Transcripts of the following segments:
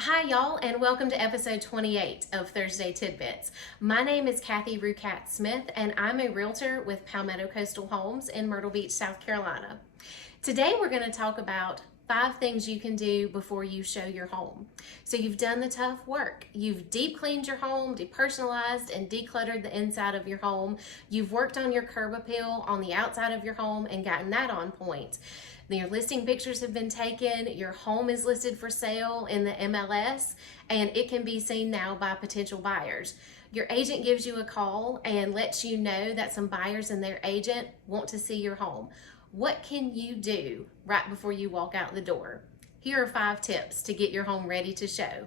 Hi y'all, and welcome to episode 28 of Thursday Tidbits. My name is Kathy Rucat Smith and I'm a realtor with Palmetto Coastal Homes in Myrtle Beach, South Carolina. Today we're going to talk about 5 things you can do before you show your home. So you've done the tough work. You've deep cleaned your home, depersonalized and decluttered the inside of your home. You've worked on your curb appeal on the outside of your home and gotten that on point. Your listing pictures have been taken, your home is listed for sale in the MLS, and it can be seen now by potential buyers. Your agent gives you a call and lets you know that some buyers and their agent want to see your home. What can you do right before you walk out the door? Here are 5 tips to get your home ready to show.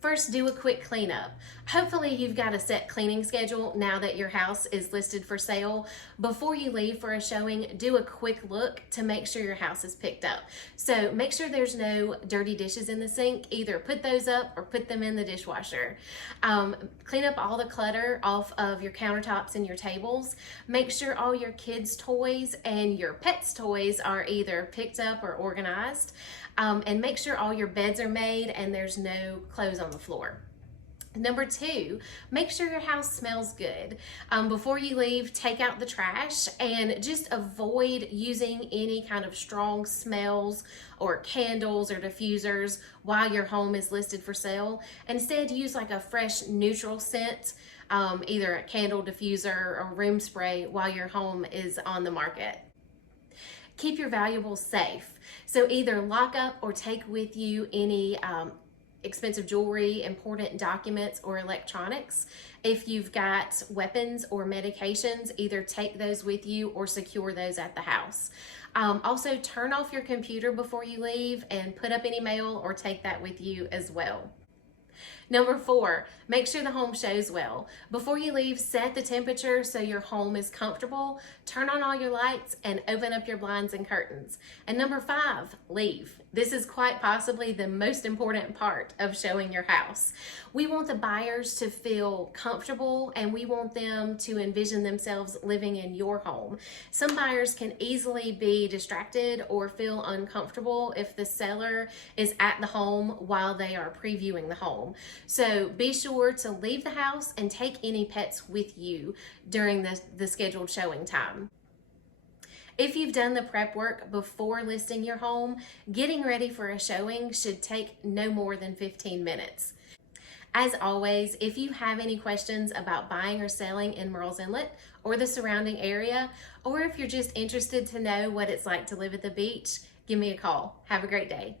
First, do a quick cleanup. Hopefully you've got a set cleaning schedule now that your house is listed for sale. Before you leave for a showing, do a quick look to make sure your house is picked up. So make sure there's no dirty dishes in the sink. Either put those up or put them in the dishwasher. Clean up all the clutter off of your countertops and your tables. Make sure all your kids' toys and your pets' toys are either picked up or organized. And make sure all your beds are made and there's no clothes on the floor. Number 2, make sure your house smells good. Before you leave, take out the trash and just avoid using any kind of strong smells or candles or diffusers while your home is listed for sale. Instead, use like a fresh neutral scent, either a candle diffuser or room spray while your home is on the market. Keep your valuables safe. So either lock up or take with you any expensive jewelry, important documents, or electronics. If you've got weapons or medications, either take those with you or secure those at the house. Also, turn off your computer before you leave and put up any mail or take that with you as well. Number 4, make sure the home shows well. Before you leave, set the temperature so your home is comfortable. Turn on all your lights and open up your blinds and curtains. And number 5, leave. This is quite possibly the most important part of showing your house. We want the buyers to feel comfortable and we want them to envision themselves living in your home. Some buyers can easily be distracted or feel uncomfortable if the seller is at the home while they are previewing the home. So be sure to leave the house and take any pets with you during the scheduled showing time. If you've done the prep work before listing your home, getting ready for a showing should take no more than 15 minutes. As always, if you have any questions about buying or selling in Murrells Inlet or the surrounding area, or if you're just interested to know what it's like to live at the beach, give me a call. Have a great day.